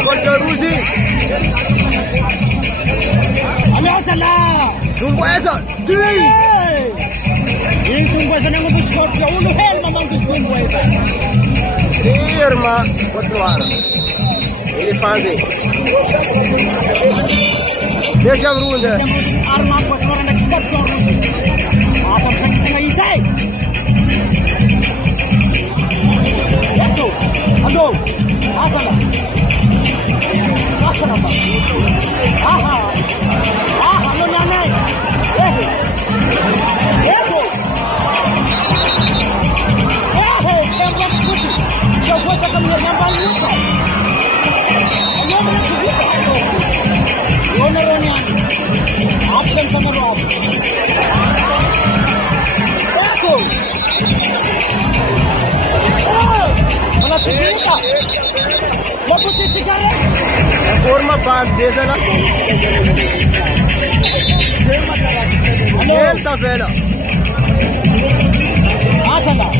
Scorpion rouge. Ameacha la. Tunggu esa. Ini tunggu esa nang ubus Scorpion. Ulo hell mamang tunggu esa. Irma, continuar. Elefante. Deixa Brunda. Armand Vs Scorpion. Atam sakit na isay. Aduh, apa lah? Apa lah? Aha, lo nana. Tembak putih. Coba kita melihat yang banyak. Ayo kita. Owner-nya. Absen sama Rob. Aku. Kita. Mau putih sigaret? Forma parte desa na. Halo. Delta vela. Apa lah?